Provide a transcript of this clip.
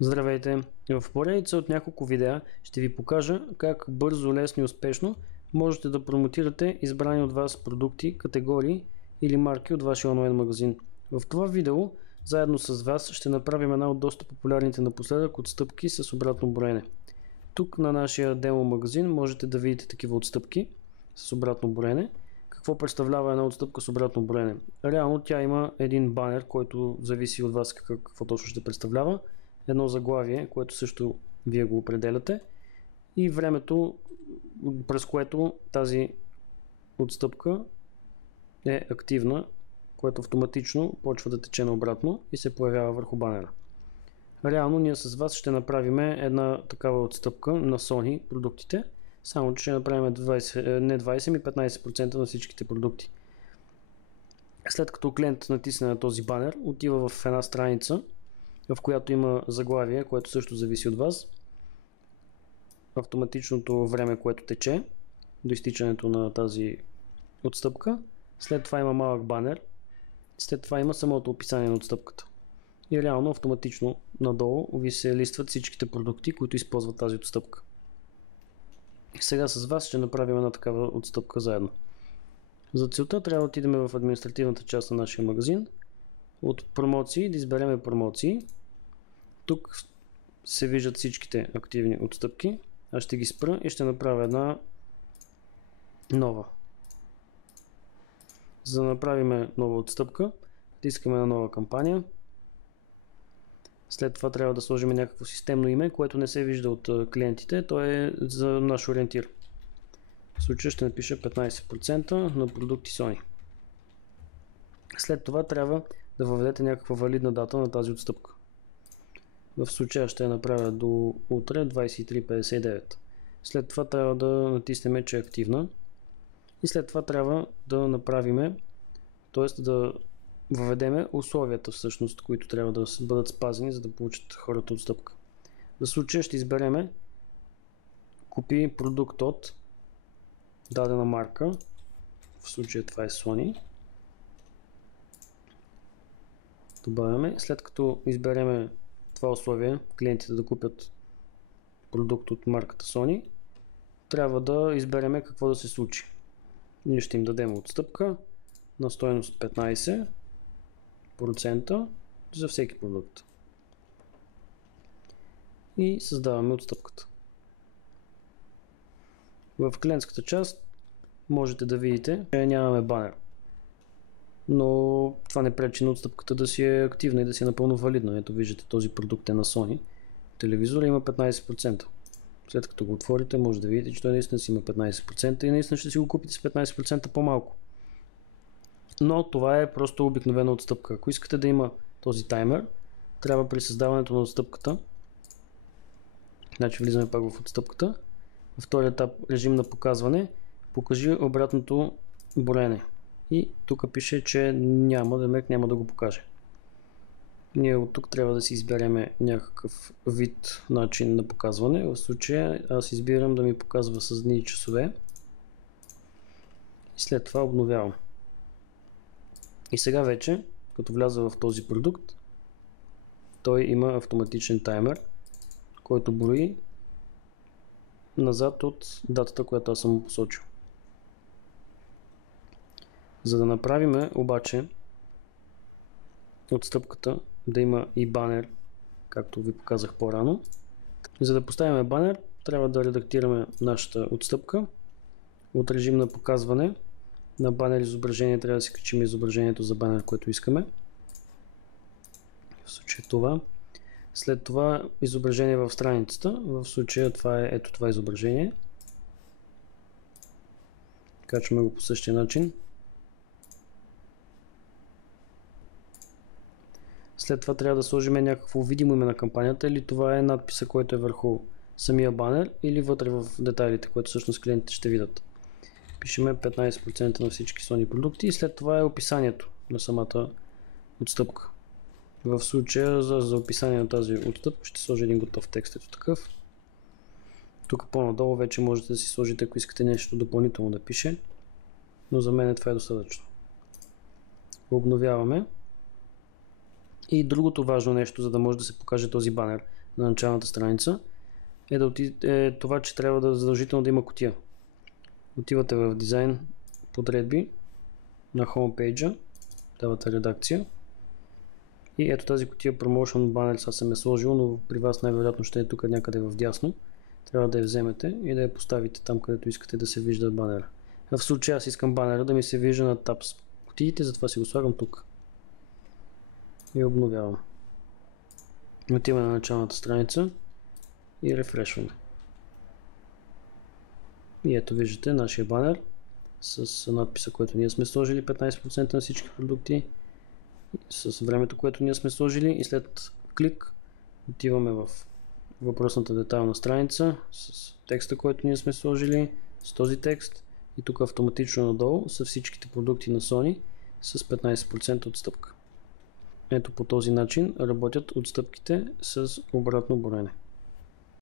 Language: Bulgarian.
Здравейте! В поредица от няколко видеа ще ви покажа как бързо, лесно и успешно можете да промотирате избрани от вас продукти, категории или марки от вашия онлайн магазин. В това видео заедно с вас ще направим една от доста популярните напоследък отстъпки с обратно броене. Тук на нашия демо магазин можете да видите такива отстъпки с обратно броене. Какво представлява една отстъпка с обратно броене? Реално тя има един банер, който зависи от вас какво точно ще представлява. Едно заглавие, което също вие го определяте, и времето, през което тази отстъпка е активна, което автоматично почва да тече наобратно и се появява върху банера. Реално ние с вас ще направим една такава отстъпка на Sony продуктите, само че ще направим не 20, ми 15% на всичките продукти. След като клиент натисне на този банер, отива в една страница, в която има заглавие, което също зависи от вас. Автоматичното време, което тече до изтичането на тази отстъпка. След това има малък банер. След това има самото описание на отстъпката. И реално автоматично надолу ви се листват всичките продукти, които използват тази отстъпка. Сега с вас ще направим една такава отстъпка заедно. За целта трябва да отидем в административната част на нашия магазин. От промоции да изберем промоции. Тук се виждат всичките активни отстъпки. Аз ще ги спра и ще направя една нова. За да направим нова отстъпка, искаме една нова кампания. След това трябва да сложим някакво системно име, което не се вижда от клиентите. То е за наш ориентир. В случая ще напиша 15% на продукти Sony. След това трябва да въведете някаква валидна дата на тази отстъпка. В случая ще я направя до утре 23:59. След това трябва да натиснем, че е активна. И след това трябва да направим, т.е. да въведем условията всъщност, които трябва да бъдат спазени, за да получат хората отстъпка. В случая ще изберем купи продукт от дадена марка. В случая това е Sony. Добавяме. След като изберем това условие, клиентите да купят продукт от марката Sony, трябва да изберем какво да се случи. Ние ще им дадем отстъпка на стойност 15% за всеки продукт. И създаваме отстъпката. В клиентската част можете да видите, че нямаме банер. Но това не пречи на отстъпката да си е активна и да си е напълно валидна. Ето виждате, този продукт е на Sony. Телевизора има 15%. След като го отворите, може да видите, че той наистина си има 15% и наистина ще си го купите с 15% по-малко. Но това е просто обикновена отстъпка. Ако искате да има този таймер, трябва при създаването на отстъпката, значи влизаме пак в отстъпката, във втория етап режим на показване, покажи обратното броене. И тук пише, че няма да го покаже. Ние от тук трябва да си изберем някакъв вид начин на показване. В случая аз избирам да ми показва с дни и часове. И след това обновявам. И сега вече, като вляза в този продукт, той има автоматичен таймер, който брои назад от датата, която аз съм му посочил. За да направим обаче отстъпката да има и банер, както ви показах по-рано. За да поставим банер, трябва да редактираме нашата отстъпка. От режим на показване на банер изображение трябва да си качим изображението за банер, което искаме. В случая това. След това изображение в страницата. В случая това е ето това изображение. Качваме го по същия начин. След това трябва да сложим някакво видимо име на кампанията, или това е надписа, който е върху самия банер, или вътре в детайлите, което всъщност клиентите ще видят. Пишеме 15% на всички Sony продукти и след това е описанието на самата отстъпка. В случая за описание на тази отстъпка ще сложа един готов текст, ето такъв. Тук по-надолу вече можете да си сложите, ако искате нещо допълнително да пише, но за мен това е достатъчно. Обновяваме. И другото важно нещо, за да може да се покаже този банер на началната страница е това, че трябва да задължително да има кутия. Отивате в дизайн, подредби, на homepage, давате редакция и ето тази кутия Promotion Banners аз съм я сложил, но при вас най-вероятно ще е тук някъде в дясно. Трябва да я вземете и да я поставите там, където искате да се вижда банера. В случая аз искам банера да ми се вижда на Tabs кутиите, затова си го слагам тук. И обновявам. Отиваме на началната страница и рефрешваме. И ето виждате нашия банер с надписа, който ние сме сложили, 15% на всички продукти, с времето, което ние сме сложили и след клик отиваме в въпросната детайлна страница с текста, който ние сме сложили, с този текст и тук автоматично надолу са всичките продукти на Sony с 15% отстъпка. Ето по този начин работят отстъпките с обратно броене.